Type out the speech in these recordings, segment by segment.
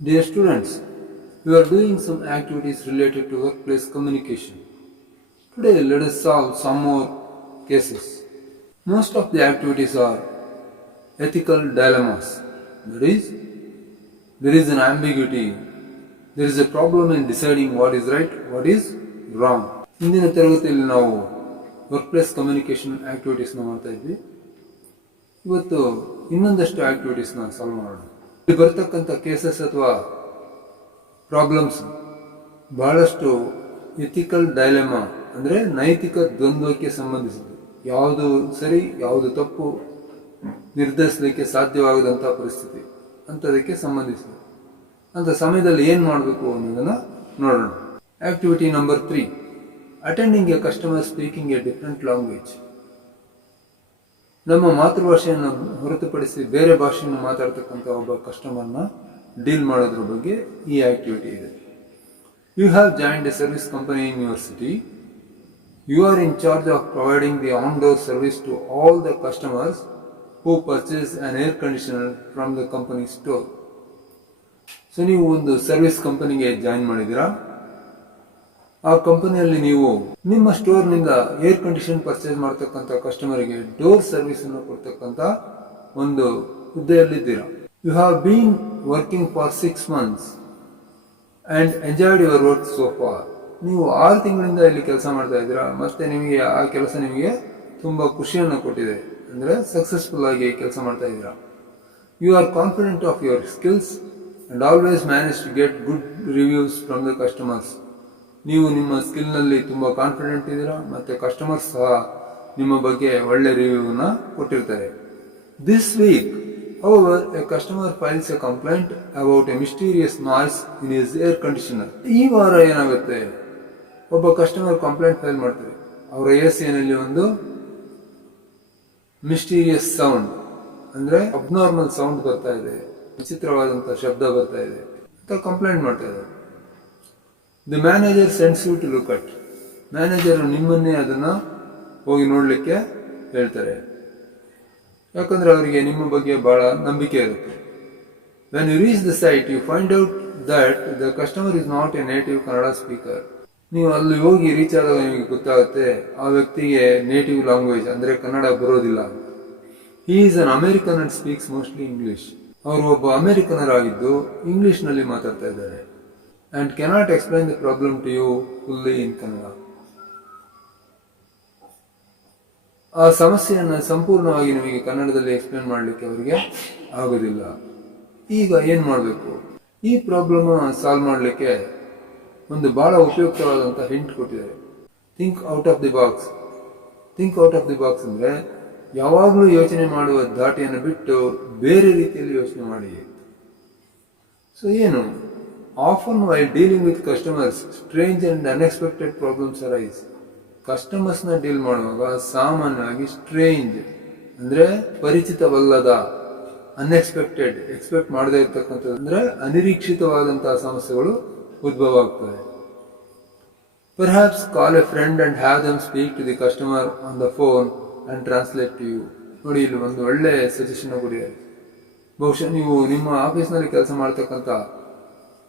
Dear students, we are doing some activities related to workplace communication. Today, let us solve some more cases. Most of the activities are ethical dilemmas. That is, there is an ambiguity. There is a problem in deciding what is right, what is wrong. ಇಂದಿನ ತರಗತಿಯಲ್ಲಿ ನಾವು ವರ್ಕ್ಪ್ಲೇಸ್ communication ಆಕ್ಟಿವಿಟೀಸ್ನ ಮಾಡ್ತಾ ಇದ್ವಿ. ಇವತ್ತು ಇನ್ನೊಂದಷ್ಟು ಆಕ್ಟಿವಿಟೀಸ್ನ solve ಮಾಡೋಣ. ಇಲ್ಲಿ ಬರ್ತಕ್ಕಂಥ ಕೇಸಸ್ ಅಥವಾ ಪ್ರಾಬ್ಲಮ್ಸ್ ಬಹಳಷ್ಟು ಎಥಿಕಲ್ ಡೈಲೆಮಾ ಅಂದರೆ ನೈತಿಕ ದ್ವಂದ್ವಕ್ಕೆ ಸಂಬಂಧಿಸಿದೆ. ಯಾವುದು ಸರಿ ಯಾವುದು ತಪ್ಪು ನಿರ್ಧರಿಸಲಿಕ್ಕೆ ಸಾಧ್ಯವಾಗದಂಥ ಪರಿಸ್ಥಿತಿ ಅಂಥದಕ್ಕೆ ಸಂಬಂಧಿಸಿದೆ. ಅಂಥ ಸಮಯದಲ್ಲಿ ಏನು ಮಾಡಬೇಕು ಅನ್ನೋದನ್ನು ನೋಡೋಣ. Activity number 3, attending A customer speaking A different language. ನಮ್ಮ ಮಾತೃಭಾಷೆಯನ್ನು ಹೊರತುಪಡಿಸಿ ಬೇರೆ ಭಾಷೆಯನ್ನು ಮಾತಾಡ್ತಕ್ಕಂಥ ಒಬ್ಬ ಕಸ್ಟಮರ್ನ ಡೀಲ್ ಮಾಡೋದ್ರ ಬಗ್ಗೆ ಈ ಆಕ್ಟಿವಿಟಿ ಇದೆ. You have joined a service company in your city. You are in charge of providing the on door service to all the customers who purchase an air conditioner from the company store. So ನೀವು ಒಂದು service ಕಂಪನಿಗೆ join ಮಾಡಿದ್ದೀರಾ. ಆ ಕಂಪನಿಯಲ್ಲಿ ನೀವು ನಿಮ್ಮ ಸ್ಟೋರ್ನಿಂದ air condition purchase ಮಾಡ್ತಕ್ಕಂಥ ಕಸ್ಟಮರ್ಗೆ ಡೋರ್ ಸರ್ವಿಸ್ ಅನ್ನು ಕೊಡ್ತಕ್ಕಂಥ ಒಂದು ಹುದ್ದೆಯಲ್ಲಿದ್ದೀರಾ. You have been working for 6 months and enjoyed your work so far. ನೀವು 6 ತಿಂಗಳಿಂದ ಇಲ್ಲಿ ಕೆಲಸ ಮಾಡ್ತಾ ಇದ್ದೀರಾ. ಮತ್ತೆ ನಿಮಗೆ ಆ ಕೆಲಸ ನಿಮಗೆ ತುಂಬಾ ಖುಷಿಯನ್ನು ಕೊಟ್ಟಿದೆ, ಅಂದ್ರೆ ಸಕ್ಸಸ್ಫುಲ್ ಆಗಿ ಕೆಲಸ ಮಾಡ್ತಾ ಇದ್ದೀರಾ. You are confident of your skills and always manage to get good reviews from the customers. ನೀವು ನಿಮ್ಮ ಸ್ಕಿಲ್ನಲ್ಲಿ ತುಂಬ ಕಾನ್ಫಿಡೆಂಟ್ ಇದ್ದೀರಾ ಮತ್ತು ಕಸ್ಟಮರ್ಸ್ ಸಹ ನಿಮ್ಮ ಬಗ್ಗೆ ಒಳ್ಳೆ ರಿವ್ಯೂನ ಕೊಟ್ಟಿರ್ತಾರೆ. This week however a customer files a complaint about a mysterious noise in his air conditioner. ಈ ವಾರ ಏನಾಗುತ್ತೆ, ಒಬ್ಬ ಕಸ್ಟಮರ್ ಕಂಪ್ಲೇಂಟ್ ಫೈಲ್ ಮಾಡ್ತಾರೆ. ಅವರ AC-ನಲ್ಲಿ ಒಂದು ಮಿಸ್ಟೀರಿಯಸ್ ಸೌಂಡ್ ಅಂದರೆ ಅಬ್ನಾರ್ಮಲ್ ಸೌಂಡ್ ಬರ್ತಾ ಇದೆ, ವಿಚಿತ್ರವಾದಂಥ ಶಬ್ದ ಬರ್ತಾ ಇದೆ ಅಂತ ಕಂಪ್ಲೇಂಟ್ ಮಾಡ್ತಾ ಇದ್ದಾರೆ. The manager sends you to look at. Manager ನಿಮ್ಮನ್ನೇ ಅದನ್ನು ಹೋಗಿ ನೋಡಲಿಕ್ಕೆ ಹೇಳ್ತಾರೆ, ಯಾಕಂದರೆ ಅವರಿಗೆ ನಿಮ್ಮ ಬಗ್ಗೆ ಬಹಳ ನಂಬಿಕೆ ಇರುತ್ತೆ. When you reach the site you find out that the customer is not a native Kannada speaker. ನೀವು ಅಲ್ಲಿ ಹೋಗಿ ರೀಚ್ ಆದಾಗ ನಿಮಗೆ ಗೊತ್ತಾಗುತ್ತೆ ಆ ವ್ಯಕ್ತಿಗೆ ನೇಟಿವ್ ಲ್ಯಾಂಗ್ವೇಜ್ ಅಂದರೆ ಕನ್ನಡ ಬರೋದಿಲ್ಲ. He is an American and speaks mostly English. ಅವರು ಒಬ್ಬ ಅಮೆರಿಕನರಾಗಿದ್ದು ಇಂಗ್ಲಿಷ್ನಲ್ಲಿ ಮಾತಾಡ್ತಾ ಇದ್ದಾರೆ. and cannot explain the problem to you fully in Kannada. ಆ ಸಮಸ್ಯೆಯನ್ನು ಸಂಪೂರ್ಣವಾಗಿ ನಿಮಗೆ ಕನ್ನಡದಲ್ಲಿ ಎಕ್ಸ್ಪ್ಲೇನ್ ಮಾಡಲಿಕ್ಕೆ ಅವರಿಗೆ ಆಗೋದಿಲ್ಲ. ಈಗ ಏನು ಮಾಡಬೇಕು? ಈ ಪ್ರಾಬ್ಲಮ್ ಸಾಲ್ವ್ ಮಾಡಲಿಕ್ಕೆ ಒಂದು ಬಹಳ ಉಪಯುಕ್ತವಾದಂಥ ಹಿಂಟ್ ಕೊಟ್ಟಿದ್ದಾರೆ. Think out of the box. Think out of the box ಅಂದರೆ ಯಾವಾಗಲೂ ಯೋಚನೆ ಮಾಡುವ ದಾಟಿಯನ್ನು ಬಿಟ್ಟು ಬೇರೆ ರೀತಿಯಲ್ಲಿ ಯೋಚನೆ ಮಾಡಿ. ಸೊ ಏನು? Often while dealing with customers, strange and unexpected problems arise. ಕಸ್ಟಮರ್ಸ್ನ ಡೀಲ್ ಮಾಡುವಾಗ ಸಾಮಾನ್ಯವಾಗಿ ಸ್ಟ್ರೇಂಜ್ ಅಂದರೆ ಪರಿಚಿತವಲ್ಲದ, ಅನ್ಎಕ್ಸ್ಪೆಕ್ಟೆಡ್ ಎಕ್ಸ್ಪೆಕ್ಟ್ ಮಾಡದೇ ಇರ್ತಕ್ಕಂಥದ್ದು ಅಂದರೆ ಅನಿರೀಕ್ಷಿತವಾದಂತಹ ಸಮಸ್ಯೆಗಳು ಉದ್ಭವ ಆಗ್ತವೆ. Perhaps call a friend and have them speak to the customer on the phone and translate to you. ನೋಡಿ, ಇಲ್ಲಿ ಒಂದು ಒಳ್ಳೆ ಸಜೆಷನ್ ಕೊಡಿದ್ದಾರೆ. ಬಹುಶಃ ನೀವು ನಿಮ್ಮ ಆಫೀಸ್ನಲ್ಲಿ ಕೆಲಸ ಮಾಡ್ತಕ್ಕಂಥ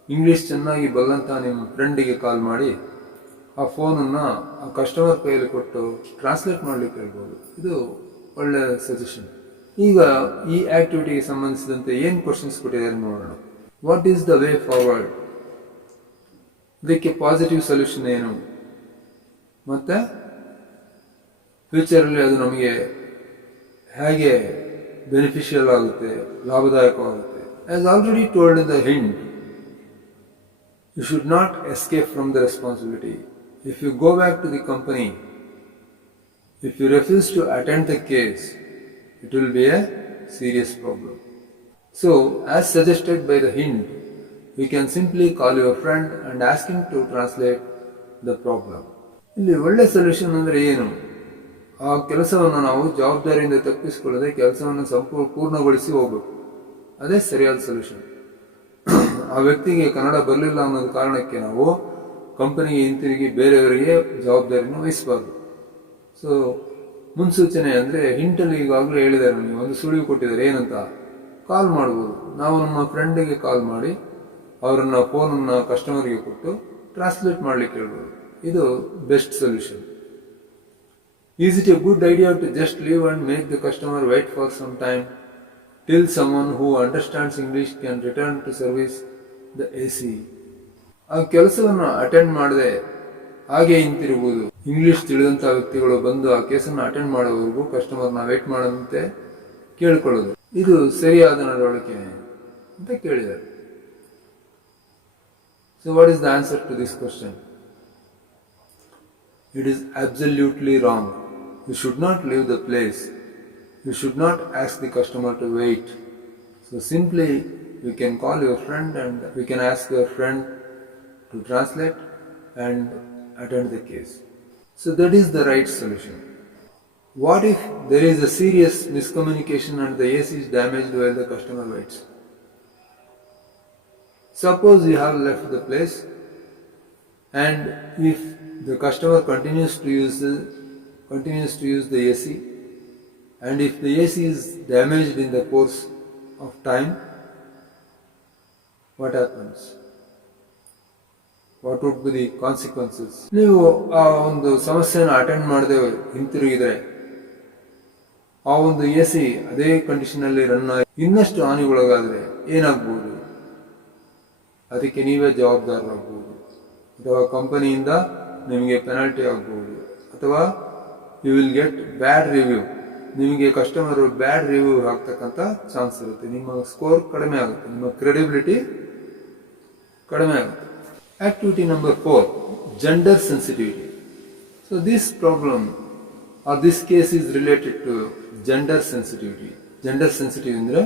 ಇಂಗ್ಲೀಷ್ ಚೆನ್ನಾಗಿ ಬಲ್ಲಂತ ನಿಮ್ಮ ಫ್ರೆಂಡಿಗೆ ಕಾಲ್ ಮಾಡಿ ಆ ಫೋನನ್ನು ಆ ಕಸ್ಟಮರ್ ಕೈಯಲ್ಲಿ ಕೊಟ್ಟು ಟ್ರಾನ್ಸ್ಲೇಟ್ ಮಾಡಲಿಕ್ಕೆ ಹೇಳ್ಬೋದು. ಇದು ಒಳ್ಳೆಯ ಸಜೆಷನ್. ಈಗ ಈ ಆಕ್ಟಿವಿಟಿಗೆ ಸಂಬಂಧಿಸಿದಂತೆ ಏನು ಕ್ವಶನ್ಸ್ ಕೊಟ್ಟಿದ್ದಾರೆ ನೋಡೋಣ. What is the way forward? ಇದಕ್ಕೆ ಪಾಸಿಟಿವ್ ಸೊಲ್ಯೂಷನ್ ಏನು, ಮತ್ತು ಫ್ಯೂಚರಲ್ಲಿ ಅದು ನಮಗೆ ಹೇಗೆ ಬೆನಿಫಿಷಿಯಲ್ ಆಗುತ್ತೆ, ಲಾಭದಾಯಕವಾಗುತ್ತೆ. As already told in the hint, you should not escape from the responsibility. If you go back to the company, if you refuse to attend the case, it will be a serious problem. So, as suggested by the hint, you can simply call your friend and ask him to translate the problem. ಇಲ್ಲಿ ಒಳ್ಳೆ solution ಅಂದರೆ ಏನು? ಆ ಕೆಲಸವನ್ನು ನಾವು ಜವಾಬ್ದಾರಿಯಿಂದ ತಪ್ಪಿಸಿಕೊಳ್ಳದೆ ಕೆಲಸವನ್ನು ಪೂರ್ಣಗೊಳಿಸಿ ಹೋಗಬೇಕು. ಅದೇ ಸರಿಯಾದ ಸೊಲ್ಯೂಷನ್. ಆ ವ್ಯಕ್ತಿಗೆ ಕನ್ನಡ ಬರಲಿಲ್ಲ ಅನ್ನೋದು ಕಾರಣಕ್ಕೆ ನಾವು ಕಂಪನಿಗೆ ಹಿಂತಿರುಗಿ ಬೇರೆಯವರಿಗೆ ಜವಾಬ್ದಾರಿನ ವಹಿಸಬಾರ್ದು. ಸೊ ಮುನ್ಸೂಚನೆ ಅಂದರೆ ಹಿಂಟಲ್ಲಿ ಈಗಾಗಲೇ ಹೇಳಿದ್ದಾರೆ, ನೀವು ಒಂದು ಸುಳಿವು ಕೊಟ್ಟಿದ್ದಾರೆ. ಏನಂತ? ಕಾಲ್ ಮಾಡ್ಬೋದು. ನಾವು ನಮ್ಮ ಫ್ರೆಂಡಿಗೆ ಕಾಲ್ ಮಾಡಿ ಅವರನ್ನ ಫೋನನ್ನು ಕಸ್ಟಮರ್ಗೆ ಕೊಟ್ಟು ಟ್ರಾನ್ಸ್ಲೇಟ್ ಮಾಡ್ಲಿಕ್ಕೆ ಹೇಳ್ಬೋದು. ಇದು best solution. Is it a good idea to just leave and make the customer wait for some time till someone who understands English can return to service the AC? ಆ ಕೆಲಸವನ್ನು ಅಟೆಂಡ್ ಮಾಡದೆ ಹಾಗೆ ಹಿಂತಿರುಗುವುದು. English ತಿಳಿದಂತ ವ್ಯಕ್ತಿಗಳು ಬಂದು ಆ ಕೇಸನ್ನು attend ಮಾಡೋವರೆಗೂ ಕಸ್ಟಮರ್ನ wait ಮಾಡದಂತೆ ಕೇಳಿಕೊಳ್ಳೋದು, ಇದು ಸರಿಯಾದ ನಡವಳಿಕೆ ಅಂತ ಕೇಳಿದ್ದಾರೆ. So what is the answer to this question? It is absolutely wrong. You should not leave the place. You should not ask the customer to wait. So simply you can call your friend and you can ask your friend to translate and attend the case. So that is the right solution. What if there is a serious miscommunication and the AC is damaged while the customer waits? Suppose you have left the place and if the customer continues to use the AC and if the AC is damaged in the course of time, what happens? What would be the consequences? ನೀವು ಆ ಒಂದು ಸಮಸ್ಯೆಯನ್ನು attend ಮಾಡದೆ ಹಿಂತಿರುಗಿದ್ರೆ ಆ ಒಂದು AC ಅದೇ condition ಅಲ್ಲಿ run ಆಗಿ ಇನ್ನಷ್ಟು ಹಾನಿಗೊಳಗಾದ್ರೆ ಏನಾಗ್ಬೋದು? ಅದಕ್ಕೆ ನೀವೇ ಜವಾಬ್ದಾರರಾಗಬಹುದು, ಅಥವಾ ಕಂಪನಿಯಿಂದ ನಿಮಗೆ ಪೆನಾಲ್ಟಿ ಆಗಬಹುದು, ಅಥವಾ you will get bad review. ನಿಮಗೆ ಕಸ್ಟಮರ್ ಬ್ಯಾಡ್ ರಿವ್ಯೂ ಹಾಕ್ತಕ್ಕಂಥ ಚಾನ್ಸ್ ಇರುತ್ತೆ. ನಿಮ್ಮ ಸ್ಕೋರ್ ಕಡಿಮೆ ಆಗುತ್ತೆ, ನಿಮ್ಮ ಕ್ರೆಡಿಬಿಲಿಟಿ ಕಡಿಮೆ ಆಗುತ್ತೆ. Activity number 4, gender sensitivity. So this problem or this case is related to gender sensitivity. Gender sensitive ಅಂದ್ರೆ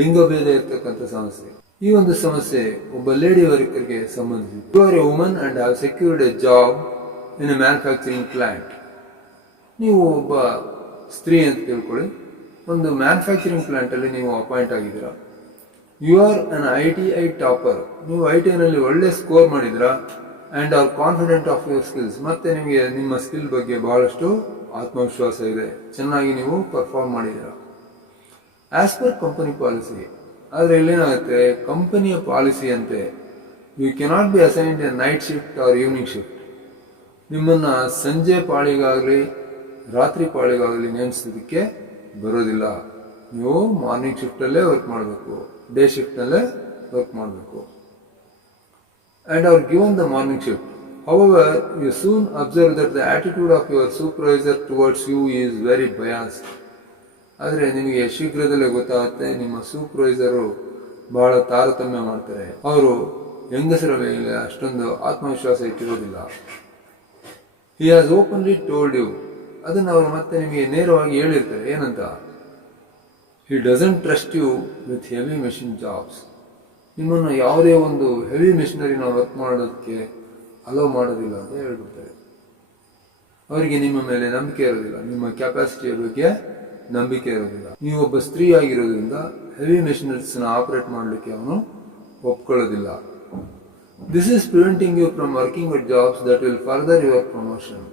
ಲಿಂಗಭೇದ ಇರ್ತಕ್ಕಂಥ ಸಮಸ್ಯೆ. ಈ ಒಂದು ಸಮಸ್ಯೆ ಒಬ್ಬ ಲೇಡಿ ವರ್ಕರ್ಗೆ ಸಂಬಂಧಿಸಿದೆ. You are a woman and have secured a job in a manufacturing plant. ನೀವು ಒಬ್ಬ ಸ್ತ್ರೀ ಅಂತ ತಿಳ್ಕೊಳ್ಳಿ, ಒಂದು ಮ್ಯಾನುಫ್ಯಾಕ್ಚರಿಂಗ್ ಪ್ಲಾಂಟ್ ಅಲ್ಲಿ ನೀವು ಅಪಾಯಿಂಟ್ ಆಗಿದ್ದೀರಾ. You are an ITI topper. ನೀವು ITI ನಲ್ಲಿ ಒಳ್ಳೆ ಸ್ಕೋರ್ ಮಾಡಿದ್ದೀರಾ and are confident of your skills. ಮತ್ತೆ ನಿಮಗೆ ನಿಮ್ಮ ಸ್ಕಿಲ್ ಬಗ್ಗೆ ಬಹಳಷ್ಟು ಆತ್ಮವಿಶ್ವಾಸ ಇದೆ, ಚೆನ್ನಾಗಿ ನೀವು ಪರ್ಫಾರ್ಮ್ ಮಾಡಿದ್ದೀರಾ ಆಸ್ ಪರ್ ಕಂಪನಿ ಪಾಲಿಸಿ. ಆದರೆ ಇಲ್ಲೇನಾಗುತ್ತೆ, ಕಂಪನಿಯ ಪಾಲಿಸಿ ಅಂತೆ you cannot be assigned a night shift or evening shift. ನಿಮ್ಮನ್ನ ಸಂಜೆ ಪಾಳಿಗಾಗಲಿ ರಾತ್ರಿ ಪಾಳಿಗಾಗಲಿ ನೇಮಿಸೋದಕ್ಕೆ ಬರೋದಿಲ್ಲ. ನೀವು ಮಾರ್ನಿಂಗ್ ಶಿಫ್ಟಲ್ಲೇ ವರ್ಕ್ ಮಾಡಬೇಕು, ಡೇ ಶಿಫ್ಟ್ನಲ್ಲೇ ವರ್ಕ್ ಮಾಡಬೇಕು. and are given the morning shift. However, you soon observe that the attitude of your supervisor towards you is very biased. ಆದರೆ ನಿಮಗೆ ಶೀಘ್ರದಲ್ಲೇ ಗೊತ್ತಾಗುತ್ತೆ, ನಿಮ್ಮ ಸೂಪರ್ವೈಸರು ಬಹಳ ತಾರತಮ್ಯ ಮಾಡ್ತಾರೆ. ಅವರು ಹೆಂಗಸರ ಮೇಲೆ ಅಷ್ಟೊಂದು ಆತ್ಮವಿಶ್ವಾಸ ಇಟ್ಟಿರೋದಿಲ್ಲ. He has openly told you. ಅದನ್ನು ಅವರು ಮತ್ತೆ ನಿಮಗೆ ನೇರವಾಗಿ ಹೇಳಿರ್ತಾರೆ. ಏನಂತ? He doesn't trust you with heavy machine jobs. ನಿಮ್ಮನ್ನು ಯಾವುದೇ ಒಂದು ಹೆವಿ ಮೆಷಿನರಿನ ವರ್ಕ್ ಮಾಡೋದಕ್ಕೆ ಅಲೋ ಮಾಡೋದಿಲ್ಲ ಅಂತ ಹೇಳ್ಬಿಡ್ತಾರೆ. ಅವರಿಗೆ ನಿಮ್ಮ ಮೇಲೆ ನಂಬಿಕೆ ಇರೋದಿಲ್ಲ, ನಿಮ್ಮ ಕೆಪಾಸಿಟಿಯ ಬಗ್ಗೆ ನಂಬಿಕೆ ಇರೋದಿಲ್ಲ. ನೀವೊಬ್ಬ ಸ್ತ್ರೀ ಆಗಿರೋದ್ರಿಂದ ಹೆವಿ ಮೆಷಿನರೀಸ್ನ ಆಪರೇಟ್ ಮಾಡಲಿಕ್ಕೆ ಅವನು ಒಪ್ಕೊಳ್ಳೋದಿಲ್ಲ. This is preventing you from working with jobs that will further your promotion.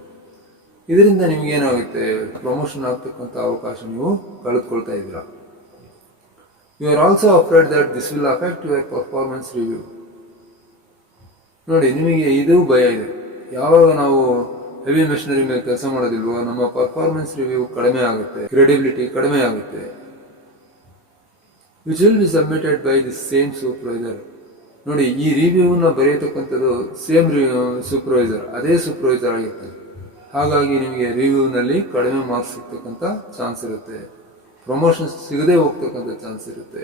ಇದರಿಂದ ನಿಮಗೇನಾಗುತ್ತೆ, ಪ್ರಮೋಷನ್ ಆಗ್ತಕ್ಕಂಥ ಅವಕಾಶ ನೀವು ಕಳೆದುಕೊಳ್ತಾ ಇದ್ದೀರಾ. You are also afraid that this will affect your performance review. ನೋಡಿ, ನಿಮಗೆ ಇದು ಭಯ ಇದೆ. ಯಾವಾಗ ನಾವು ಹೆವಿ ಮೆಷಿನರಿ ಮೇಲೆ ಕೆಲಸ ಮಾಡೋದಿಲ್ವೋ, ನಮ್ಮ ಪರ್ಫಾರ್ಮೆನ್ಸ್ ರಿವ್ಯೂ ಕಡಿಮೆ ಆಗುತ್ತೆ, ಕ್ರೆಡಿಬಿಲಿಟಿ ಕಡಿಮೆ ಆಗುತ್ತೆ. Which will be submitted by the same supervisor. ನೋಡಿ, ಈ ರಿವ್ಯೂನ ಬರೆಯತಕ್ಕಂಥದ್ದು ಸೇಮ್ ಸೂಪರ್ವೈಸರ್, ಅದೇ ಸೂಪರ್ವೈಸರ್ ಆಗಿರ್ತದೆ. ಹಾಗಾಗಿ ನಿಮಗೆ ರಿವ್ಯೂನಲ್ಲಿ ಕಡಿಮೆ ಮಾರ್ಕ್ಸ್ ಸಿಗ್ತಕ್ಕಂಥ ಚಾನ್ಸ್ ಇರುತ್ತೆ, ಪ್ರಮೋಷನ್ ಸಿಗದೆ ಹೋಗ್ತಕ್ಕಂಥ ಚಾನ್ಸ್ ಇರುತ್ತೆ.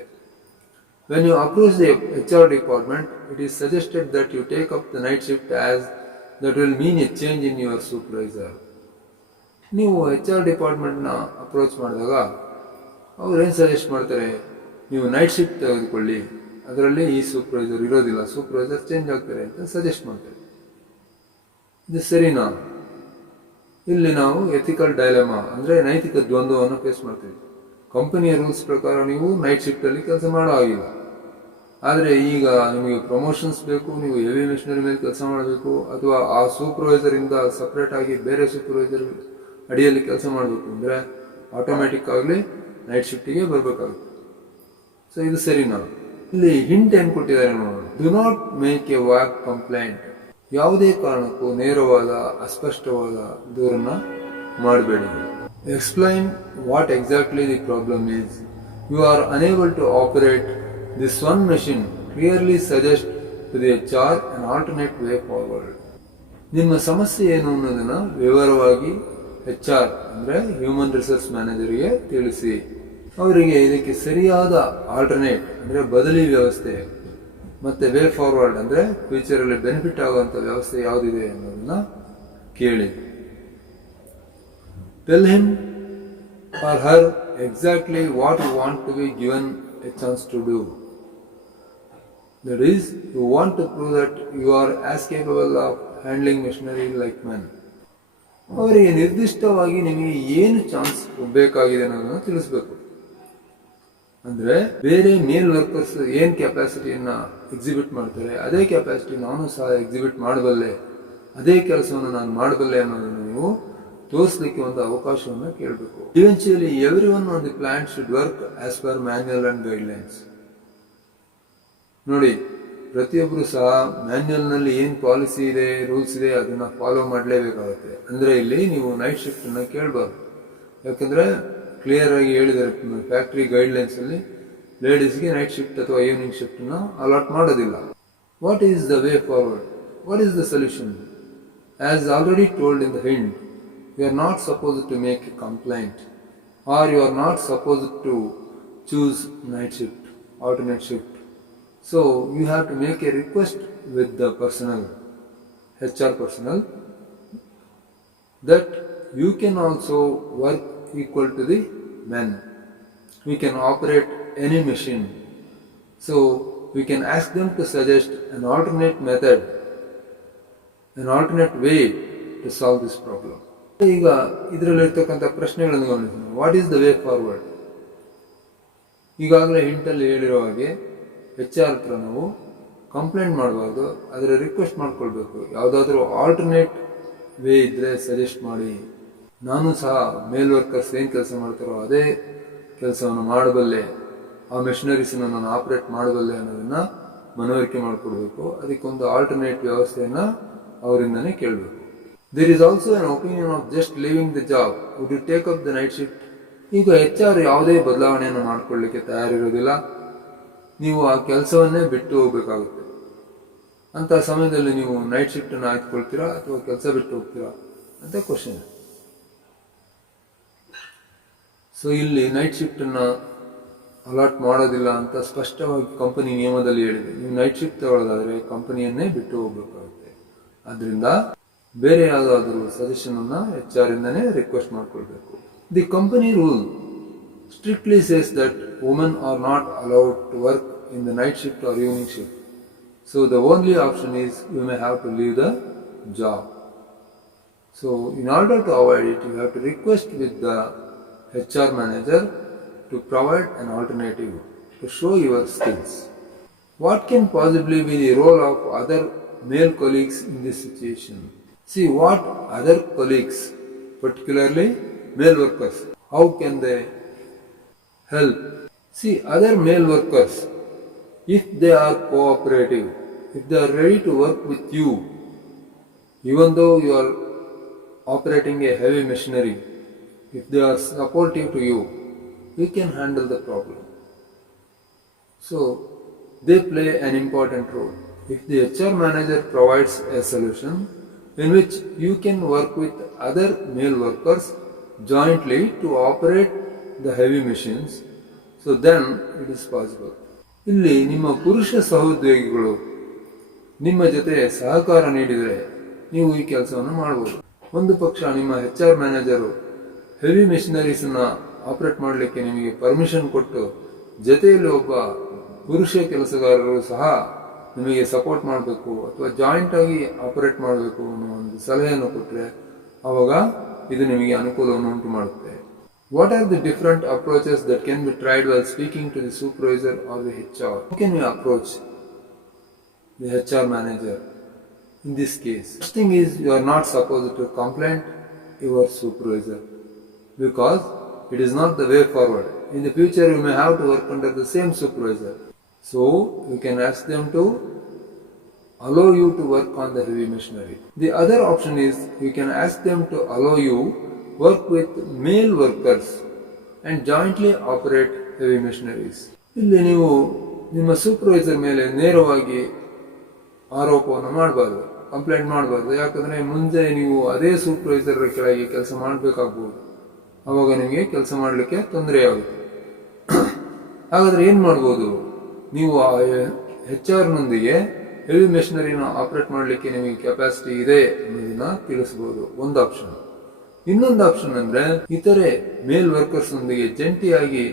When you approach the HR department, it is suggested that you take up the night shift as that will mean a change in your supervisor. ನೀವು HR ಡಿಪಾರ್ಟ್ಮೆಂಟ್ನ ಅಪ್ರೋಚ್ ಮಾಡಿದಾಗ ಅವ್ರು ಏನು ಸಜೆಸ್ಟ್ ಮಾಡ್ತಾರೆ, ನೀವು ನೈಟ್ ಶಿಫ್ಟ್ ತೆಗೆದುಕೊಳ್ಳಿ, ಅದರಲ್ಲಿ ಈ ಸೂಪರ್ವೈಸರ್ ಇರೋದಿಲ್ಲ, ಸೂಪರ್ವೈಸರ್ ಚೇಂಜ್ ಆಗ್ತಾರೆ ಅಂತ ಸಜೆಸ್ಟ್ ಮಾಡ್ತಾರೆ. ಇದು ಸರಿನಾ? ಇಲ್ಲಿ ನಾವು ಎಥಿಕಲ್ ಡೈಲೆಮಾ ಅಂದರೆ ನೈತಿಕ ದ್ವಂದ್ವವನ್ನು ಫೇಸ್ ಮಾಡ್ತೀವಿ. ಕಂಪನಿಯ ರೂಲ್ಸ್ ಪ್ರಕಾರ ನೀವು ನೈಟ್ ಶಿಫ್ಟಲ್ಲಿ ಕೆಲಸ ಮಾಡೋ ಆಗಿಲ್ಲ. ಆದರೆ ಈಗ ನಿಮಗೆ ಪ್ರಮೋಷನ್ಸ್ ಬೇಕು, ನೀವು ಹೆವಿ ಮೆಷಿನರಿ ಮೇಲೆ ಕೆಲಸ ಮಾಡಬೇಕು, ಅಥವಾ ಆ ಸೂಪರ್ವೈಸರಿಂದ ಸಪ್ರೇಟ್ ಆಗಿ ಬೇರೆ ಸೂಪರ್ವೈಸರ್ ಅಡಿಯಲ್ಲಿ ಕೆಲಸ ಮಾಡಬೇಕು ಅಂದರೆ ಆಟೋಮ್ಯಾಟಿಕ್ ಆಗಲಿ ನೈಟ್ ಶಿಫ್ಟಿಗೆ ಬರಬೇಕಾಗುತ್ತೆ. ಸೊ ಇದು ಸರಿನಾ? ಇಲ್ಲಿ ಹಿಂಟ್ ಏನು ಕೊಟ್ಟಿದ್ದಾರೆ ನೋಡೋಣ. Do not make a vague complaint. ಯಾವುದೇ ಕಾರಣಕ್ಕೂ ನೇರವಾದ ಅಸ್ಪಷ್ಟವಾದ ದೂರನ್ನ ಮಾಡಬೇಡಿ. Explain what exactly the problem is. You are unable to operate this one machine. Clearly suggest to the HR an alternate way forward. ನಿಮ್ಮ ಸಮಸ್ಯೆ ಏನು ಅನ್ನೋದನ್ನ ವಿವರವಾಗಿ HR ಅಂದ್ರೆ ಹ್ಯೂಮನ್ ರಿಸೋರ್ಸ್ ಮ್ಯಾನೇಜರ್ಗೆ ತಿಳಿಸಿ. ಅವರಿಗೆ ಇದಕ್ಕೆ ಸರಿಯಾದ ಆಲ್ಟರ್ನೇಟ್ ಅಂದ್ರೆ ಬದಲಿ ವ್ಯವಸ್ಥೆ ಮತ್ತೆ ವೇ ಫಾರ್ವರ್ಡ್ ಅಂದ್ರೆ ಫ್ಯೂಚರ್ ಅಲ್ಲಿ ಬೆನಿಫಿಟ್ ಆಗುವಂತ ವ್ಯವಸ್ಥೆ ಯಾವುದಿದೆ ಅನ್ನೋದನ್ನ ಕೇಳಿ. Tell him or her exactly what you want to be given a chance to do. That is, you want to prove that you are as capable of handling machinery like men. ಅವರಿಗೆ ನಿರ್ದಿಷ್ಟವಾಗಿ ನಿಮಗೆ ಏನು chance ಬೇಕಾಗಿದೆ ಅನ್ನೋದನ್ನ ತಿಳಿಸ್ಬೇಕು. ಅಂದ್ರೆ ಬೇರೆ ಮೇಲ್ workers ಏನ್ ಕೆಪಾಸಿಟಿಯನ್ನ ಎಕ್ಸಿಬಿಟ್ ಮಾಡ್ತಾರೆ ಅದೇ ಕೆಪಾಸಿಟಿ ನಾನು ಸಹ ಎಕ್ಸಿಬಿಟ್ ಮಾಡಬಲ್ಲೆ, ಅದೇ ಕೆಲಸವನ್ನು ನಾನು ಮಾಡಬಲ್ಲೆ ಅನ್ನೋದನ್ನು ನೀವು ತೋರಿಸಲಿಕ್ಕೆ ಒಂದು ಅವಕಾಶವನ್ನು ಕೇಳಬೇಕು. Eventually everyone on the plant should work as per manual and guidelines. ನೋಡಿ, ಪ್ರತಿಯೊಬ್ಬರು ಸಹ ಮ್ಯಾನ್ಯುಯಲ್ ನಲ್ಲಿ ಏನ್ ಪಾಲಿಸಿ ಇದೆ, ರೂಲ್ಸ್ ಇದೆ ಅದನ್ನ ಫಾಲೋ ಮಾಡಲೇಬೇಕಾಗುತ್ತೆ. ಅಂದ್ರೆ ಇಲ್ಲಿ ನೀವು ನೈಟ್ ಶಿಫ್ಟ್ ಅನ್ನ ಕೇಳಬಾರ್ದು. ಯಾಕಂದ್ರೆ ಕ್ಲಿಯರ್ ಆಗಿ ಹೇಳಿದ್ದಾರೆ ಫ್ಯಾಕ್ಟರಿ ಗೈಡ್ಲೈನ್ಸ್ ಅಲ್ಲಿ ಲೇಡೀಸ್ಗೆ ನೈಟ್ ಶಿಫ್ಟ್ ಅಥವಾ ಈವ್ನಿಂಗ್ ಶಿಫ್ಟ್ ನ ಅಲಾಟ್ ಮಾಡೋದಿಲ್ಲ. What is the way forward? What is the solution? As already told in the hint, you are not supposed to make a complaint or you are not supposed to choose night shift, alternate shift. So you have to make a request with the personnel, HR personnel, that you can also work equal to the men. We can operate any machine. So we can ask them to suggest an alternate method, an alternate way to solve this problem. ಈಗ ಇದರಲ್ಲಿರ್ತಕ್ಕಂಥ ಪ್ರಶ್ನೆಗಳನ್ನು ಗಮನಿಸೋಣ. What is the way forward? ಈಗಾಗಲೇ ಹಿಂಟಲ್ಲಿ ಹೇಳಿರೋ ಹಾಗೆ HR ಹತ್ರ ನಾವು complaint ಮಾಡಬಾರ್ದು, ಅದರ ರಿಕ್ವೆಸ್ಟ್ ಮಾಡ್ಕೊಳ್ಬೇಕು. ಯಾವುದಾದ್ರೂ ಆಲ್ಟರ್ನೇಟ್ ವೇ ಇದ್ರೆ ಸಜೆಸ್ಟ್ ಮಾಡಿ, ನಾನು ಸಹ ಮೇಲ್ ವರ್ಕರ್ಸ್ ಏನ್ ಕೆಲಸ ಮಾಡ್ತಾರೋ ಅದೇ ಕೆಲಸವನ್ನು ಮಾಡಬಲ್ಲೆ, ಆ ಮೆಷಿನರೀಸ್ನ ನಾನು ಆಪರೇಟ್ ಮಾಡಬಲ್ಲೆ ಅನ್ನೋದನ್ನ ಮನವರಿಕೆ ಮಾಡಿಕೊಡ್ಬೇಕು. ಅದಕ್ಕೊಂದು ಆಲ್ಟರ್ನೇಟ್ ವ್ಯವಸ್ಥೆಯನ್ನ ಅವರಿಂದನೇ ಕೇಳಬೇಕು. There is also an opinion of just leaving the job. Would you take up the night shift? ಈಗ HR ಯಾವುದೇ ಬದಲಾವಣೆಯನ್ನು ಮಾಡ್ಕೊಳ್ಳಿಕ್ಕೆ ತಯಾರಿರೋದಿಲ್ಲ. ನೀವು ಆ ಕೆಲಸವನ್ನೇ ಬಿಟ್ಟು ಹೋಗ್ಬೇಕಾಗುತ್ತೆ. ಅಂತ ಸಮಯದಲ್ಲಿ ನೀವು ನೈಟ್ ಶಿಫ್ಟ್ ಅನ್ನು ಆಯ್ದುಕೊಳ್ತೀರಾ ಅಥವಾ ಕೆಲಸ ಬಿಟ್ಟು ಹೋಗ್ತೀರಾ ಅಂತ ಕ್ವಶನ್. ಸೊ ಇಲ್ಲಿ ನೈಟ್ ಶಿಫ್ಟ್ ಅನ್ನ ಅಲಾಟ್ ಮಾಡೋದಿಲ್ಲ ಅಂತ ಸ್ಪಷ್ಟವಾಗಿ ಕಂಪನಿ ನಿಯಮದಲ್ಲಿ ಹೇಳಿದೆ. ನೀವು ನೈಟ್ ಶಿಫ್ಟ್ ತಗೊಳ್ಳೋದಾದ್ರೆ ಕಂಪನಿಯನ್ನೇ ಬಿಟ್ಟು ಹೋಗ್ಬೇಕಾಗುತ್ತೆ. ಆದ್ರಿಂದ ಬೇರೆ ಯಾವುದಾದ್ರೂ ಸಜೆಷನ್ ಅನ್ನ HR ಇಂದನೇ ರಿಕ್ವೆಸ್ಟ್ ಮಾಡ್ಕೊಳ್ಬೇಕು. The company rule strictly says that women are not allowed to work in the night shift or evening shift. So the only option is you may have to leave the job. So in order to avoid it, you have to request with the HR manager to provide an alternative to show your skills. What can possibly be the role of other male colleagues in this situation? See, what other colleagues, particularly male workers, how can they help? See, other male workers, if they are cooperative, if they are ready to work with you, even though you are operating a heavy machinery, if they are supportive to you, you can handle the problem. So, they play an important role. If the HR manager provides a solution in which you can work with other male workers jointly to operate the heavy machines, so then it is possible. ಇಲ್ಲಿ ನಿಮ್ಮ ಪುರುಷ ಸಹೋದ್ಯೋಗಿಗಳು ನಿಮ್ಮ ಜೊತೆ ಸಹಕಾರ ನೀಡಿದರೆ ನೀವು ಈ ಕೆಲಸವನ್ನು ಮಾಡಬಹುದು. ಒಂದು ಪಕ್ಷ ನಿಮ್ಮ HR ಮ್ಯಾನೇಜರು ಹೆವಿ ಮೆಷಿನರೀಸ್ ಅನ್ನ ಆಪರೇಟ್ ಮಾಡಲಿಕ್ಕೆ ನಿಮಗೆ ಪರ್ಮಿಷನ್ ಕೊಟ್ಟು ಜೊತೆಯಲ್ಲಿ ಒಬ್ಬ ಪುರುಷ ಕೆಲಸಗಾರರು ಸಹ ನಿಮಗೆ ಸಪೋರ್ಟ್ ಮಾಡಬೇಕು ಅಥವಾ ಜಾಯಿಂಟ್ ಆಗಿ ಆಪರೇಟ್ ಮಾಡಬೇಕು ಅನ್ನೋ ಒಂದು ಸಲಹೆಯನ್ನು ಕೊಟ್ಟರೆ ಆವಾಗ ಇದು ನಿಮಗೆ ಅನುಕೂಲವನ್ನು ಉಂಟು ಮಾಡುತ್ತೆ. What are the different approaches that can be tried while speaking to the supervisor or the HR? How can we approach the HR manager in this case? First thing is you are not supposed to complaint your supervisor because it is not the way forward. In the future you may have to work under the same supervisor. So you can ask them to allow you to work on the heavy machinery. The other option is you can ask them to allow you work with male workers and jointly operate heavy machineries. ಇಲ್ಲಿ ನೀವು ನಿಮ್ಮ supervisor ಮೇಲೆ ನೇರವಾಗಿ ಆರೋಪವನ್ನು ಮಾಡಬಾರ್ದು, complaint ಮಾಡಬಾರ್ದು. ಯಾಕಂದ್ರೆ ಮುಂದೆ ನೀವು ಅದೇ ಸೂಪರ್ವೈಸರ್ ಕೆಳಗೆ ಕೆಲಸ ಮಾಡಬೇಕಾಗ್ಬೋದು. ಅವಾಗ ನಿಮಗೆ ಕೆಲಸ ಮಾಡಲಿಕ್ಕೆ ತೊಂದರೆ ಆಗುತ್ತೆ. ಹಾಗಾದ್ರೆ ಏನ್ ಮಾಡ್ಬೋದು? ನೀವು HR ನೊಂದಿಗೆ ಹೆವಿ ಮೆಷಿನರಿನ ಆಪರೇಟ್ ಮಾಡಲಿಕ್ಕೆ ನಿಮಗೆ ಕೆಪಾಸಿಟಿ ಇದೆ ಅನ್ನೋದನ್ನ ತಿಳಿಸಬಹುದು, ಒಂದು ಆಪ್ಷನ್. ಇನ್ನೊಂದು ಆಪ್ಷನ್ ಅಂದ್ರೆ ಇತರೆ ಮೇಲ್ ವರ್ಕರ್ಸ್ ನೊಂದಿಗೆ ಜಂಟಿಯಾಗಿ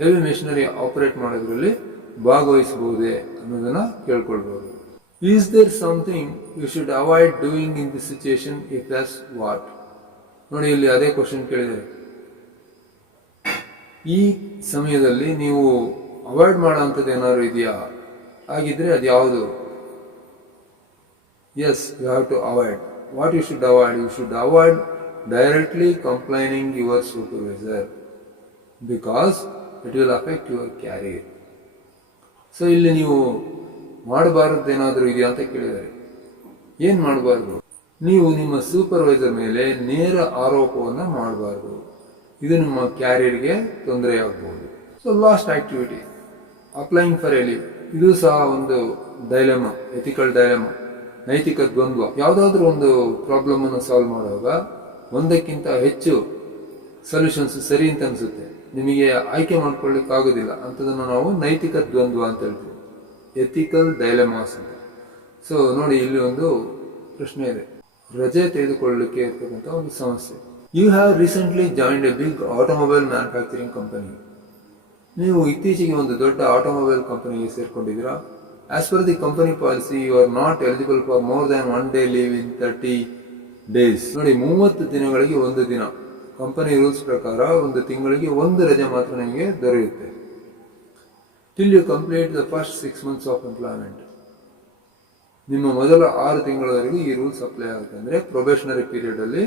ಹೆವಿ ಮೆಷಿನರಿ ಆಪರೇಟ್ ಮಾಡೋದ್ರಲ್ಲಿ ಭಾಗವಹಿಸಬಹುದೇ ಅನ್ನೋದನ್ನ ಕೇಳ್ಕೊಳ್ಬಹುದು. Is there something you should avoid doing in this situation? If that's what? ನೋಡಿ, ಇಲ್ಲಿ ಅದೇ ಕ್ವಶನ್ ಕೇಳಿದ್ದಾರೆ. ಈ ಸಮಯದಲ್ಲಿ ನೀವು ಅವಾಯ್ಡ್ ಮಾಡೋಂಥದ್ದು ಏನಾದ್ರು ಇದೆಯಾ? ಆಗಿದ್ರೆ ಅದು ಯಾವುದು? Yes, you have to avoid. What you should avoid? You should avoid directly complaining your supervisor because it will affect your career. So ಇಲ್ಲಿ ನೀವು ಮಾಡಬಾರದು ಏನಾದರೂ ಇದೆಯಾ ಅಂತ ಕೇಳಿದ್ದಾರೆ. ಏನ್ ಮಾಡಬಾರ್ದು? ನೀವು ನಿಮ್ಮ ಸೂಪರ್ವೈಸರ್ ಮೇಲೆ ನೇರ ಆರೋಪವನ್ನು ಮಾಡಬಾರ್ದು. ಇದು ನಿಮ್ಮ ಕ್ಯಾರಿಯರ್ಗೆ ತೊಂದರೆ ಆಗಬಹುದು. So last activity, applying for A leave. ಇದು ಸಹ ಒಂದು ಡೈಲೆಮಾ, ಎಥಿಕಲ್ ಡೈಲೆಮಾ, ನೈತಿಕ ದ್ವಂದ್ವ. ಯಾವುದಾದ್ರೂ ಒಂದು ಪ್ರಾಬ್ಲಮ್ ಅನ್ನು ಸಾಲ್ವ್ ಮಾಡುವಾಗ ಒಂದಕ್ಕಿಂತ ಹೆಚ್ಚು ಸೊಲ್ಯೂಷನ್ಸ್ ಸರಿ ಅಂತ ಅನ್ಸುತ್ತೆ, ನಿಮಗೆ ಆಯ್ಕೆ ಮಾಡ್ಕೊಳ್ಳಿಕ್ಕೆ ಆಗೋದಿಲ್ಲ. ಅಂಥದನ್ನು ನಾವು ನೈತಿಕ ದ್ವಂದ್ವ ಅಂತ ಹೇಳ್ತೀವಿ, ಎಥಿಕಲ್ ಡೈಲೆಮಾಸ್ ಅಂತ. ಸೊ ನೋಡಿ, ಇಲ್ಲಿ ಒಂದು ಪ್ರಶ್ನೆ ಇದೆ, ರಜೆ ತೆಗೆದುಕೊಳ್ಳಲಿಕ್ಕೆ ಇರ್ತಕ್ಕಂಥ ಒಂದು ಸಮಸ್ಯೆ. You have recently joined a big automobile manufacturing company. ನೀವು ಇತ್ತೀಚೆಗೆ ಒಂದು ದೊಡ್ಡ ಆಟೋಮೊಬೈಲ್ ಕಂಪನಿಗೆ ಸೇರ್ಕೊಂಡಿದ್ದೀರಾ. As per the company policy, you are not eligible for more than 1 day leave in 30 days. ನೋಡಿ, 30 ದಿನಗಳಿಗೆ ಒಂದು ದಿನ. ಕಂಪನಿ ರೂಲ್ಸ್ ಪ್ರಕಾರ ಒಂದು ತಿಂಗಳಿಗೆ ಒಂದು ರಜೆ ಮಾತ್ರ ನಿಮಗೆ ದೊರೆಯುತ್ತೆ. Till you complete the first 6 months of employment. ನಿಮ್ಮ ಮೊದಲ 6 ತಿಂಗಳವರೆಗೂ ಈ ರೂಲ್ಸ್ ಅಪ್ಲೈ ಆಗುತ್ತೆ. ಅಂದ್ರೆ ಪ್ರೊಬೇಷನರಿ ಪೀರಿಯಡ್ ಅಲ್ಲಿ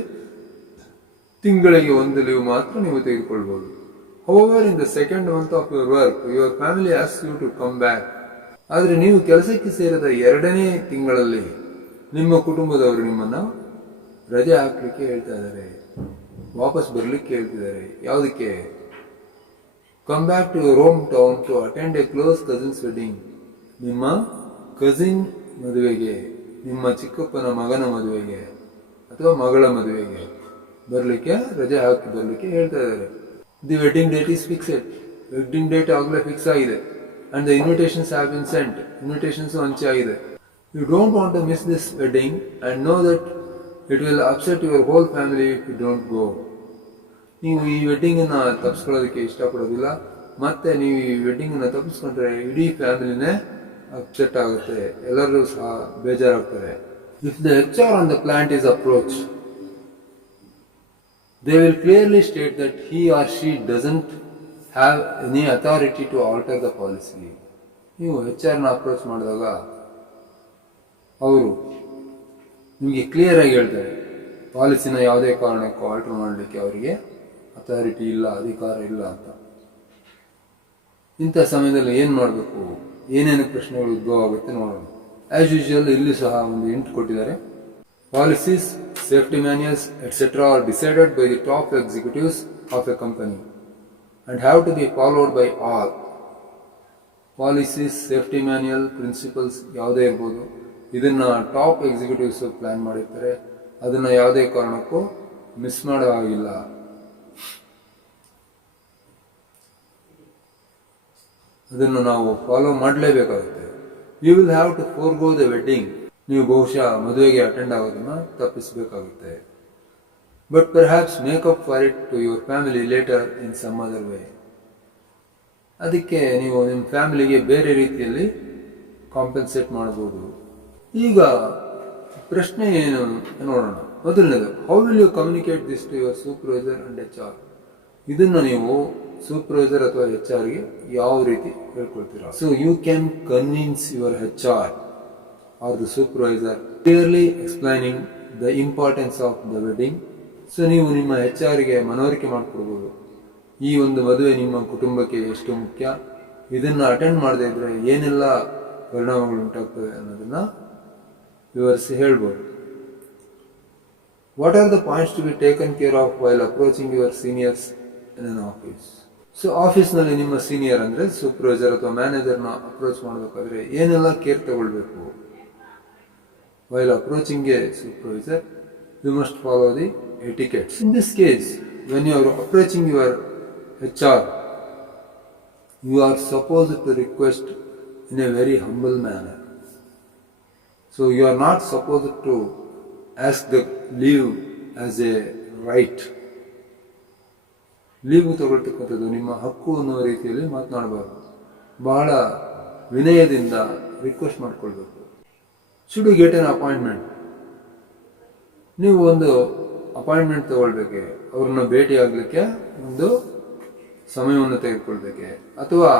ತಿಂಗಳಿಗೆ ಒಂದು ಲೀವ್ ಮಾತ್ರ ನೀವು ತೆಗೆದುಕೊಳ್ಬಹುದು. However, in the second month of your work, your family asks you to come back. ಆದರೆ ನೀವು ಕೆಲಸಕ್ಕೆ ಸೇರಿದ 2ನೇ ತಿಂಗಳಲ್ಲಿ ನಿಮ್ಮ ಕುಟುಂಬದವರು ನಿಮ್ಮನ್ನ ರಜೆ ಹಾಕ್ಲಿಕ್ಕೆ ಹೇಳ್ತಾ ಇದ್ದಾರೆ, ವಾಪಸ್ ಬರ್ಲಿಕ್ಕೆ ಹೇಳ್ತಿದ್ದಾರೆ. ಯಾವುದಕ್ಕೆ? Come back to your home town to attend a close cousin's wedding. ನಿಮ್ಮ ಕಸಿನ್ ಮದುವೆಗೆ, ನಿಮ್ಮ ಚಿಕ್ಕಪ್ಪನ ಮಗನ ಮದುವೆಗೆ ಅಥವಾ ಮಗಳ ಮದುವೆಗೆ ಬರ್ಲಿಕ್ಕೆ, ರಜೆ ಹಾಕಿ ಬರ್ಲಿಕ್ಕೆ ಹೇಳ್ತಾ ಇದ್ದಾರೆ. The wedding date is fixed. Wedding date ಆಗಲೇ ಫಿಕ್ಸ್ ಆಗಿದೆ. And the invitations have been sent. Invitations ಹಂಚೆ ಆಗಿದೆ. You don't want to miss this wedding and know that it will upset your whole family if you don't go. ನೀವು ಈ wedding ಅನ್ನ ತಪ್ಪಿಸ್ಕೊಳ್ಳೋದಕ್ಕೆ ಇಷ್ಟಪಡೋದಿಲ್ಲ. ಮತ್ತೆ ನೀವು ಈ ವೆಡ್ಡಿಂಗ್ ಅನ್ನ ತಪ್ಪಿಸ್ಕೊಂಡ್ರೆ ಇಡೀ ಫ್ಯಾಮಿಲಿನೇ ಅಪ್ಸೆಟ್ ಆಗುತ್ತೆ, ಎಲ್ಲರೂ ಸಹ ಬೇಜಾರಾಗ್ತಾರೆ. If the HR on the plant is approach, they will clearly state that he or she doesn't have any authority to alter the policy. ನೀವು HR ನ ಅಪ್ರೋಚ್ ಮಾಡಿದಾಗ ಅವರು ನಿಮಗೆ ಕ್ಲಿಯರ್ ಆಗಿ ಹೇಳ್ತಾರೆ, ಪಾಲಿಸಿನ ಯಾವುದೇ ಕಾರಣಕ್ಕೂ ಆಲ್ಟರ್ ಮಾಡಲಿಕ್ಕೆ ಅವರಿಗೆ ಅಥಾರಿಟಿ ಇಲ್ಲ, ಅಧಿಕಾರ ಇಲ್ಲ ಅಂತ. ಇಂಥ ಸಮಯದಲ್ಲಿ ಏನು ಮಾಡಬೇಕು, ಏನೇನು ಪ್ರಶ್ನೆಗಳು ಉದ್ಭವ ಆಗುತ್ತೆ ನೋಡೋಣ. ಆಸ್ ಯೂಶುವಲ್ ಇಲ್ಲಿ ಸಹ ಒಂದು ಹಿಂಟ್ ಕೊಟ್ಟಿದ್ದಾರೆ. Policies, safety manuals, etc. are decided by the top executives of a company and have to be followed by all. Policies, safety manual, principles ಯಾವುದೇ ಇರ್ಬೋದು, ಇದನ್ನ ಟಾಪ್ ಎಕ್ಸಿಕ್ಯೂಟಿವ್ಸ್ ಪ್ಲಾನ್ ಮಾಡಿರ್ತಾರೆ. ಅದನ್ನ ಯಾವುದೇ ಕಾರಣಕ್ಕೂ ಮಿಸ್ ಮಾಡೋ ಹಾಗಿಲ್ಲ. ಅದನ್ನು ನಾವು ಫಾಲೋ ಮಾಡಲೇಬೇಕಾಗುತ್ತೆ. You will have to forgo the wedding. ನೀವು ಬಹುಶಃ ಮದುವೆಗೆ ಅಟೆಂಡ್ ಆಗೋದನ್ನ ತಪ್ಪಿಸಬೇಕಾಗುತ್ತೆ. But perhaps make up for it to your family later in some other way. ಅದಕ್ಕೆ ನೀವು ನಿಮ್ಮ ಫ್ಯಾಮಿಲಿಗೆ ಬೇರೆ ರೀತಿಯಲ್ಲಿ ಕಾಂಪೆನ್ಸೇಟ್ ಮಾಡಬಹುದು. ಈಗ ಪ್ರಶ್ನೆ ಏನು ನೋಡೋಣ. ಮೊದಲನೇದು, how will you communicate this to your supervisor and HR? ಇದನ್ನ ನೀವು ಸೂಪರ್ವೈಸರ್ ಅಥವಾ HR ಗೆ ಯಾವ ರೀತಿ ಹೇಳ್ಕೊಳ್ತೀರಾ? So you can convince your HR or the supervisor clearly explaining the importance of the wedding. So ನೀವು ನಿಮ್ಮ HR ಗೆ ಮನವರಿಕೆ ಮಾಡಿಕೊಡ್ಬೋದು, ಈ ಒಂದು ಮದುವೆ ನಿಮ್ಮ ಕುಟುಂಬಕ್ಕೆ ಎಷ್ಟು ಮುಖ್ಯ, ಇದನ್ನ ಅಟೆಂಡ್ ಮಾಡದೇ ಇದ್ರೆ ಏನೆಲ್ಲ ಪರಿಣಾಮಗಳು ಉಂಟಾಗ್ತವೆ ಅನ್ನೋದನ್ನ ವಿವರಿಸಿ ಹೇಳ್ಬೋದು. What are the points to be taken care of while approaching your seniors in an office? So ಆಫೀಸ್ನಲ್ಲಿ ನಿಮ್ಮ ಸೀನಿಯರ್ ಅಂದರೆ ಸೂಪರ್ವೈಸರ್ ಅಥವಾ ಮ್ಯಾನೇಜರ್ನ ಅಪ್ರೋಚ್ ಮಾಡಬೇಕಾದ್ರೆ ಏನೆಲ್ಲ ಕೇರ್ ತಗೊಳ್ಬೇಕು? While approaching a supervisor, you must follow the etiquettes. In this case, when you are approaching your HR, you are supposed to request in a very humble manner. So you are not supposed to ask the leave as a right. Leave ತಗೊಳ್ತಕ್ಕಂಥದ್ದು ನಿಮ್ಮ ಹಕ್ಕು ಅನ್ನುವ ರೀತಿಯಲ್ಲಿ ಮಾತನಾಡಬಾರ್ದು. ಬಹಳ ವಿನಯದಿಂದ request ಮಾಡಿಕೊಳ್ಬೇಕು. Should you get an appointment? ನೀವು ಒಂದು ಅಪಾಯಿಂಟ್ಮೆಂಟ್ ತಗೊಳ್ಬೇಕೆ, ಅವ್ರನ್ನ ಭೇಟಿ ಆಗಲಿಕ್ಕೆ ಒಂದು ಸಮಯವನ್ನು ತೆಗೆದುಕೊಳ್ಬೇಕೆ, ಅಥವಾ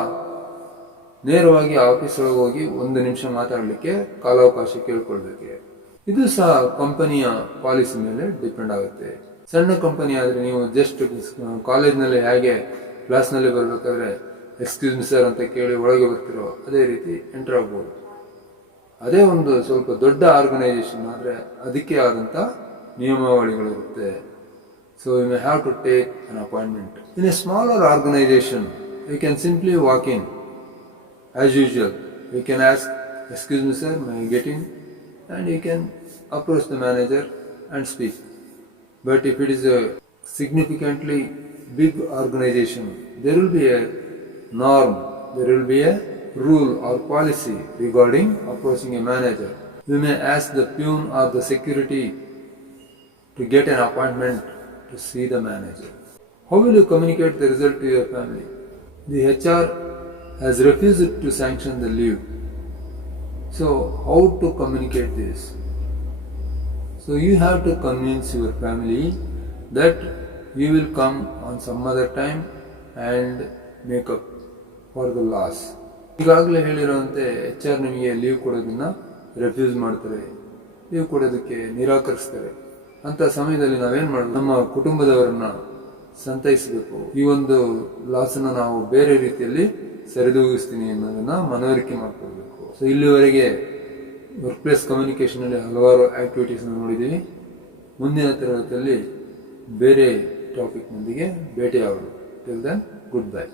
ನೇರವಾಗಿ ಆಫೀಸ್ ಒಳಗೆ ಹೋಗಿ 1 ನಿಮಿಷ ಮಾತಾಡಲಿಕ್ಕೆ ಕಾಲಾವಕಾಶ ಕೇಳ್ಕೊಳ್ಬೇಕೆ? ಇದು ಸಹ ಕಂಪನಿಯ ಪಾಲಿಸಿ ಮೇಲೆ ಡಿಪೆಂಡ್ ಆಗುತ್ತೆ. ಸಣ್ಣ ಕಂಪನಿ ಆದರೆ ನೀವು ಜಸ್ಟ್ ಕಾಲೇಜ್ನಲ್ಲಿ ಹೇಗೆ ಕ್ಲಾಸ್ನಲ್ಲಿ ಬರಬೇಕಾದ್ರೆ ಎಕ್ಸ್ಕ್ಯೂಸ್ ಮಿ ಸರ್ ಅಂತ ಕೇಳಿ ಒಳಗೆ ಬರ್ತಿರೋ ಅದೇ ರೀತಿ ಎಂಟರ್ ಆಗ್ಬೋದು. ಅದೇ ಒಂದು ಸ್ವಲ್ಪ ದೊಡ್ಡ ಆರ್ಗನೈಸೇಷನ್ ಆದರೆ ಅದಕ್ಕೆ ಆದಂಥ ನಿಯಮಾವಳಿಗಳಿರುತ್ತೆ. So you may have to take an appointment. In a smaller organisation you can simply walk in as usual. You can ask excuse me sir, may get in, and you can approach the manager and speak. But if it is a significantly big organization, there will be a norm, there will be a rule or policy regarding approaching a manager. You may ask the peon or the security to get an appointment to see the manager. How will you communicate the result to your family? The HR has refused to sanction the leave. So how to communicate this? So you have to convince your family that you will come on some other time and make up for the loss. ಈಗಾಗಲೇ ಹೇಳಿರುವಂತೆ HR ನಿಮಗೆ leave ಕೊಡೋದನ್ನ refuse ಮಾಡ್ತಾರೆ, leave ಕೊಡೋದಕ್ಕೆ ನಿರಾಕರಿಸ್ತಾರೆ. ಅಂತ ಸಮಯದಲ್ಲಿ ನಾವೇನ್ ಮಾಡಬೇಕು? ನಮ್ಮ ಕುಟುಂಬದವರನ್ನ ಸಂತೈಸಬೇಕು. ಈ ಒಂದು ಲಾಸನ್ನ ನಾವು ಬೇರೆ ರೀತಿಯಲ್ಲಿ ಸರಿದೂಗಿಸ್ತೀನಿ ಅನ್ನೋದನ್ನ ಮನವರಿಕೆ ಮಾಡ್ಕೊಳ್ಬೇಕು. ಸೊ ಇಲ್ಲಿವರೆಗೆ ವರ್ಕ್ ಪ್ಲೇಸ್ ಕಮ್ಯುನಿಕೇಷನಲ್ಲಿ ಹಲವಾರು ಆಕ್ಟಿವಿಟೀಸ್ನ ನೋಡಿದ್ದೀವಿ. ಮುಂದಿನ ತರಗತಿಯಲ್ಲಿ ಬೇರೆ ಟಾಪಿಕ್ನೊಂದಿಗೆ ಭೇಟಿಯಾಗೋಣ. Till then, good by.